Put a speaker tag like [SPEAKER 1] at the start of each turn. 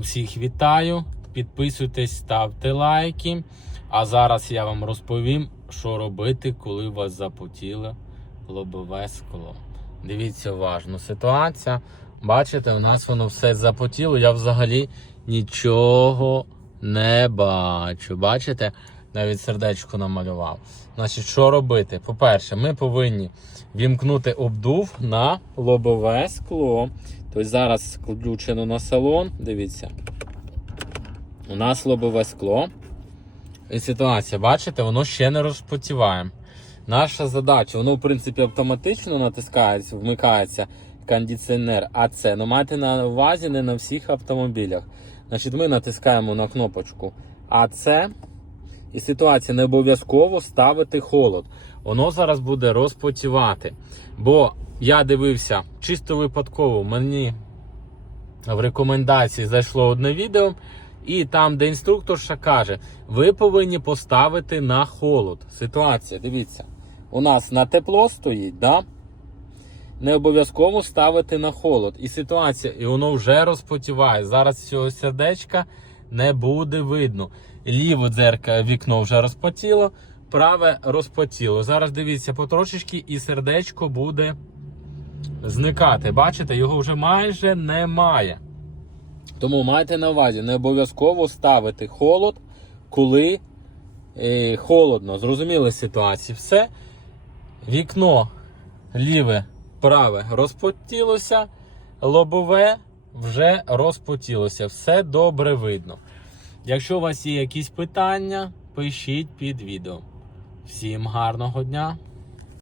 [SPEAKER 1] Всіх вітаю. Підписуйтесь, ставте лайки. А зараз я вам розповім, що робити, коли у вас запотіло лобове скло. Дивіться уважно. Ситуація. Бачите, у нас воно все запотіло. Я взагалі нічого не бачу. Бачите? Навіть сердечко намалював. Значить, що робити? По-перше, ми повинні вімкнути обдув на лобове скло. Тобто зараз включено на салон. Дивіться. У нас лобове скло. І ситуація, бачите, воно ще не розпотіває. Наша задача, воно, в принципі, автоматично натискається, вмикається кондиціонер АЦ. Ну майте на увазі не на всіх автомобілях. Значить, ми натискаємо на кнопочку АЦ. І ситуація не обов'язково ставити холод. Воно зараз буде розпотівати. Бо я дивився чисто випадково, мені в рекомендації зайшло одне відео, і там, де інструкторша каже, ви повинні поставити на холод. Ситуація, дивіться, у нас на тепло стоїть, да? не обов'язково ставити на холод. І ситуація, і воно вже розпотіває. Зараз цього сердечка не буде видно. Ліве дзеркало вікно вже розпотіло, праве розпотіло. Зараз дивіться потрошечки, і сердечко буде зникати. Бачите, його вже майже немає. Тому майте на увазі, не обов'язково ставити холод, коли е, холодно. Зрозуміли ситуацію. Все. Вікно ліве, праве розпотілося, лобове вже розпотілося. Все добре видно. Якщо у вас є якісь питання, пишіть під відео. Всім гарного дня!